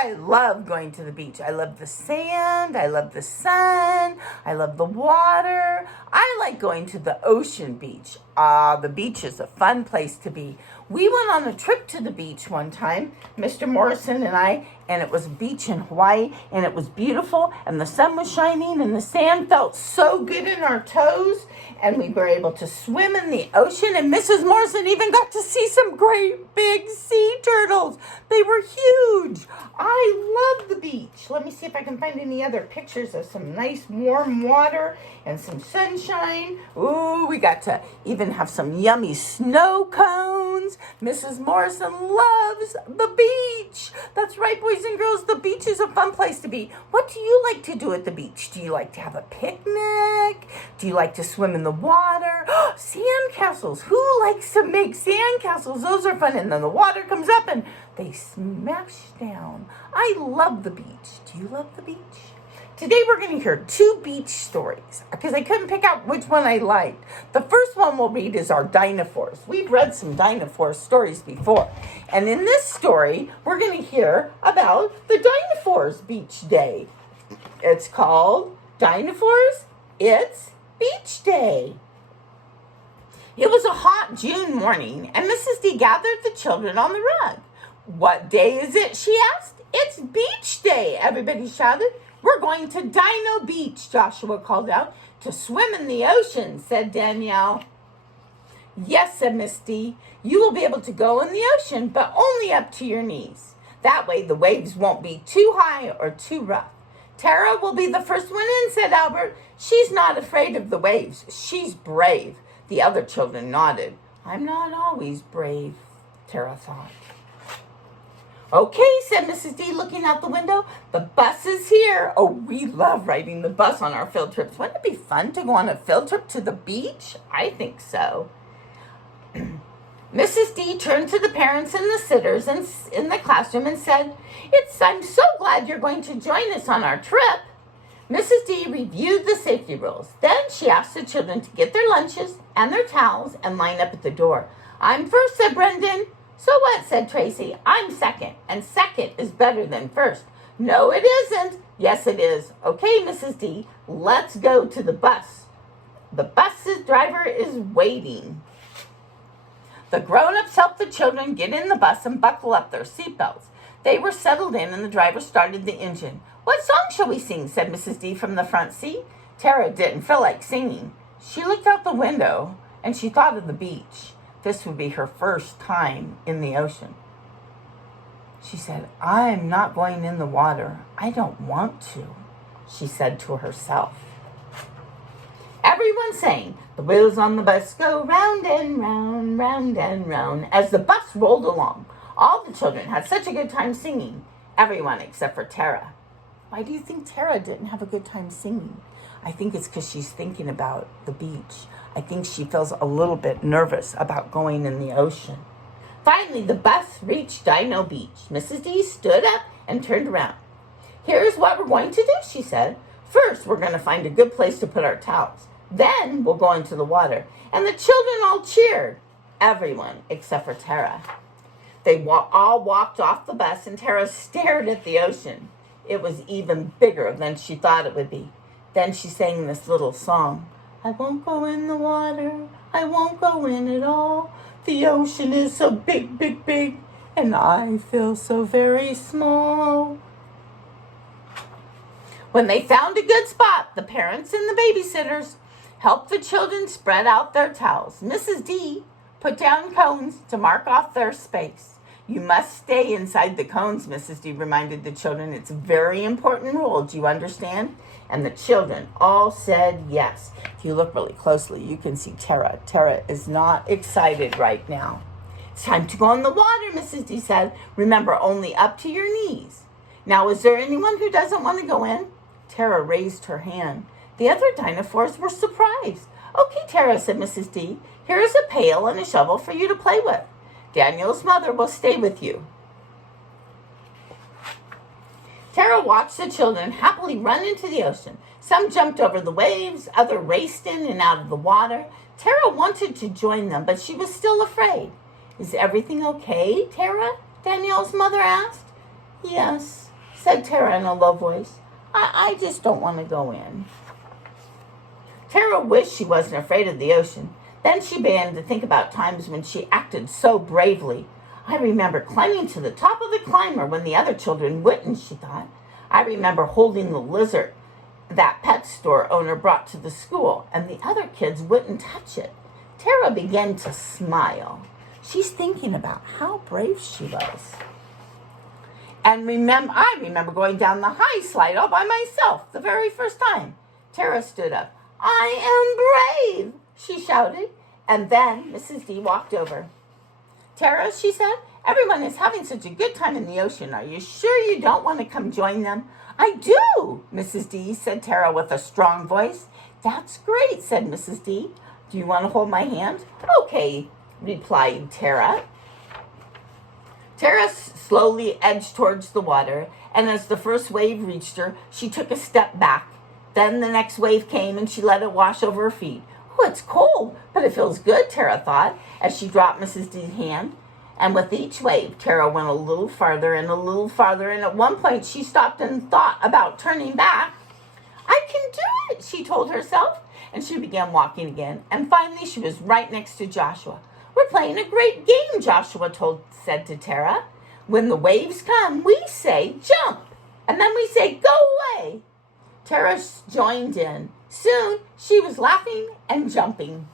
I love going to the beach. I love the sand. I love the sun. I love the water. I like going to the ocean beach. The beach is a fun place to be. We went on a trip to the beach one time, Mr. Morrison and I, and it was a beach in Hawaii, and it was beautiful, and the sun was shining, and the sand felt so good in our toes, and we were able to swim in the ocean, and Mrs. Morrison even got to see some great big sea turtles. They were huge. I love the beach. Let me see if I can find any other pictures of some nice warm water and some sunshine. Ooh, we got to even have some yummy snow cones. Mrs. Morrison loves the beach. That's right, boys and girls, the beach is a fun place to be. What do you like to do at the beach? Do you like to have a picnic? Do you like to swim in the water? Sand castles. Who likes to make sand castles? Those are fun. And then the water comes up and they smash down. I love the beach. Do you love the beach? Today we're going to hear 2 beach stories because I couldn't pick out which one I liked. The first one we'll read is our dinosaurs. We've read some dinosaur stories before. And in this story, we're going to hear about the dinosaurs beach day. It's called Dinosaurs, It's Beach Day. It was a hot June morning, and Mrs. D gathered the children on the rug. What day is it, she asked. It's beach day, everybody shouted. We're going to Dino Beach, Joshua called out. To swim in the ocean, said Danielle. Yes, said Miss D. You will be able to go in the ocean, but only up to your knees. That way the waves won't be too high or too rough. Tara will be the first one in, said Albert. She's not afraid of the waves. She's brave. The other children nodded. I'm not always brave, Tara thought. Okay, said Mrs. D, looking out the window. The bus is here. Oh, we love riding the bus on our field trips. Wouldn't it be fun to go on a field trip to the beach? I think so. Mrs. D turned to the parents and the sitters in the classroom and said, I'm so glad you're going to join us on our trip. Mrs. D reviewed the safety rules. Then she asked the children to get their lunches and their towels and line up at the door. I'm first, said Brendan. So what, said Tracy. I'm second, and second is better than first. No, it isn't. Yes, it is. Okay, Mrs. D, let's go to the bus. The bus's driver is waiting. The grown-ups helped the children get in the bus and buckle up their seatbelts. They were settled in, and the driver started the engine. What song shall we sing, said Mrs. D from the front seat. Tara didn't feel like singing. She looked out the window, and she thought of the beach. This would be her first time in the ocean. She said, I'm not going in the water. I don't want to, she said to herself. Everyone sang, the wheels on the bus go round and round, round and round, as the bus rolled along. All the children had such a good time singing, everyone except for Tara. Why do you think Tara didn't have a good time singing? I think it's because she's thinking about the beach. I think she feels a little bit nervous about going in the ocean. Finally, the bus reached Dino Beach. Mrs. D stood up and turned around. Here's what we're going to do, she said. First, we're going to find a good place to put our towels. Then we'll go into the water. And the children all cheered. Everyone except for Tara. They all walked off the bus, and Tara stared at the ocean. It was even bigger than she thought it would be. Then she sang this little song. I won't go in the water, I won't go in at all. The ocean is so big, big, big, and I feel so very small. When they found a good spot, the parents and the babysitters helped the children spread out their towels. Mrs. D put down cones to mark off their space. You must stay inside the cones, Mrs. D reminded the children. It's a very important rule. Do you understand? And the children all said yes. If you look really closely, you can see Tara. Tara is not excited right now. It's time to go in the water, Mrs. D said. Remember, only up to your knees. Now, is there anyone who doesn't want to go in? Tara raised her hand. The other dinosaurs were surprised. Okay, Tara, said Mrs. D. Here is a pail and a shovel for you to play with. Daniel's mother will stay with you. Tara watched the children happily run into the ocean. Some jumped over the waves, others raced in and out of the water. Tara wanted to join them, but she was still afraid. Is everything okay, Tara? Danielle's mother asked. Yes, said Tara in a low voice. I just don't want to go in. Tara wished she wasn't afraid of the ocean. Then she began to think about times when she acted so bravely. I remember climbing to the top of the climber when the other children wouldn't, she thought. I remember holding the lizard that pet store owner brought to the school, and the other kids wouldn't touch it. Tara began to smile. She's thinking about how brave she was. And I remember going down the high slide all by myself the very first time. Tara stood up. I am brave, she shouted. And then Mrs. D walked over. Tara, she said, everyone is having such a good time in the ocean. Are you sure you don't want to come join them? I do, Mrs. D, said Tara with a strong voice. That's great, said Mrs. D. Do you want to hold my hand? Okay, replied Tara. Tara slowly edged towards the water, and as the first wave reached her, she took a step back. Then the next wave came, and she let it wash over her feet. Oh, it's cold, but it feels good, Tara thought, as she dropped Mrs. D's hand. And with each wave, Tara went a little farther and a little farther, and at one point she stopped and thought about turning back. I can do it, she told herself, and she began walking again. And finally, she was right next to Joshua. We're playing a great game, Joshua said to Tara. When the waves come, we say jump, and then we say go away. Tara joined in. Soon, she was laughing and jumping.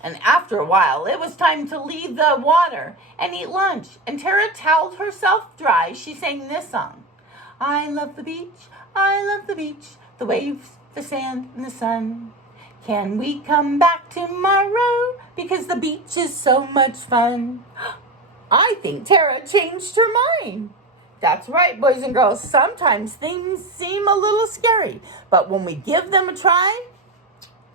And after a while, it was time to leave the water and eat lunch. And Tara toweled herself dry. She sang this song. I love the beach, the waves, the sand, and the sun. Can we come back tomorrow? Because the beach is so much fun. I think Tara changed her mind. That's right, boys and girls. Sometimes things seem a little scary, but when we give them a try,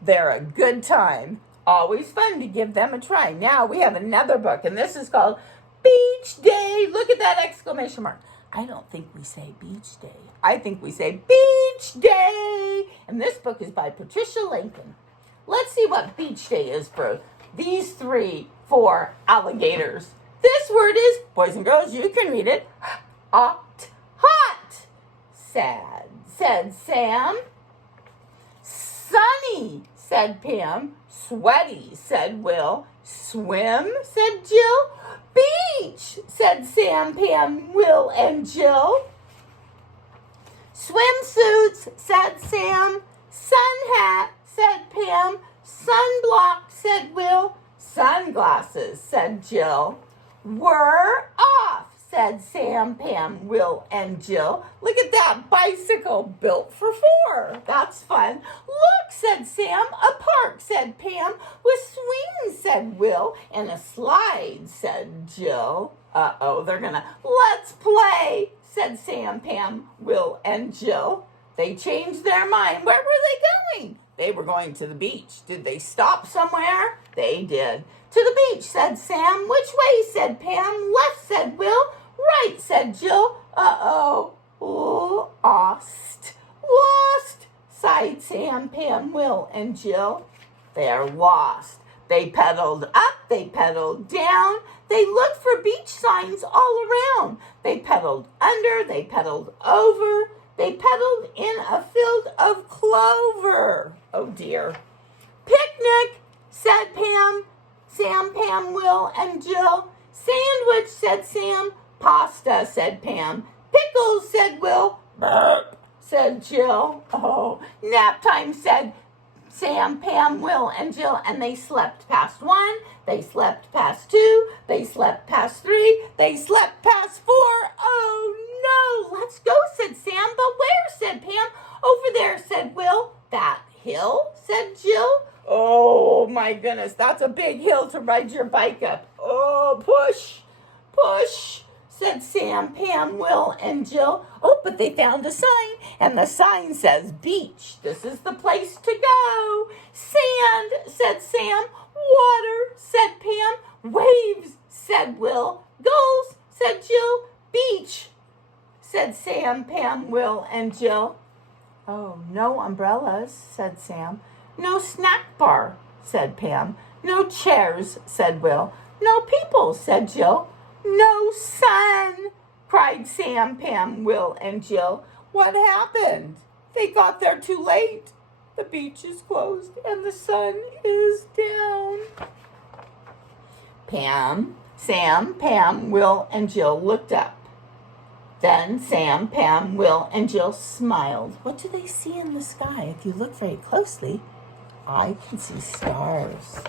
they're a good time. Always fun to give them a try. Now we have another book, and this is called Beach Day. Look at that exclamation mark. I don't think we say beach day. I think we say beach day. And this book is by Patricia Lincoln. Let's see what beach day is for these 4 alligators. This word is, boys and girls, you can read it, hot. Sad, said Sam. Sunny, said Pam. Sweaty, said Will. Swim, said Jill. Beach, said Sam, Pam, Will, and Jill. Swimsuits, said Sam. Sun hat, said Pam. Sunblock, said Will. Sunglasses, said Jill. We're off, said Sam, Pam, Will, and Jill. Look at that bicycle built for 4. That's fun. Look, said Sam. A park, said Pam. With swings, said Will. And a slide, said Jill. They're gonna, let's play, said Sam, Pam, Will, and Jill. They changed their mind. Where were they going? They were going to the beach. Did they stop somewhere? They did. To the beach, said Sam. Which way, said Pam. Left, said Will. Right, said Jill. Lost, sighed Sam, Pam, Will, and Jill. They're lost. They pedaled up, they pedaled down. They looked for beach signs all around. They pedaled under, they pedaled over. They pedaled in a field of clover. Oh, dear. Picnic, said Pam. Sam, Pam, Will, and Jill. Sandwich, said Sam. Pasta, said Pam. Pickles, said Will. Burp, said Jill. Oh, nap time, said Sam, Pam, Will, and Jill. And they slept past 1. They slept past 2. They slept past 3. They slept past 4. Oh, no. Let's go, said Sam. But where, said Pam. Over there, said Will. That hill, said Jill. Oh, my goodness. That's a big hill to ride your bike up. Oh, push, said Sam, Pam, Will, and Jill. Oh, but they found a sign, and the sign says beach. This is the place to go. Sand, said Sam. Water, said Pam. Waves, said Will. Gulls, said Jill. Beach, said Sam, Pam, Will, and Jill. Oh, no umbrellas, said Sam. No snack bar, said Pam. No chairs, said Will. No people, said Jill. No sun, cried Sam, Pam, Will, and Jill. What happened? They got there too late. The beach is closed and the sun is down. Sam, Pam, Will, and Jill looked up. Then Sam, Pam, Will, and Jill smiled. What do they see in the sky? If you look very closely, I can see stars.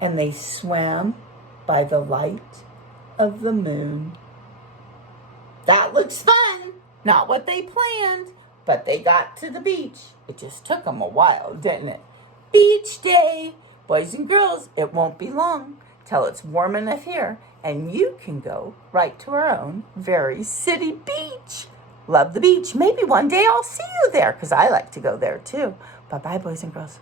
And they swam by the light of the moon. That looks fun. Not what they planned, but they got to the beach. It just took them a while, didn't it? Beach day. Boys and girls, it won't be long till it's warm enough here and you can go right to our own very city beach. Love the beach. Maybe one day I'll see you there because I like to go there too. Bye-bye, boys and girls.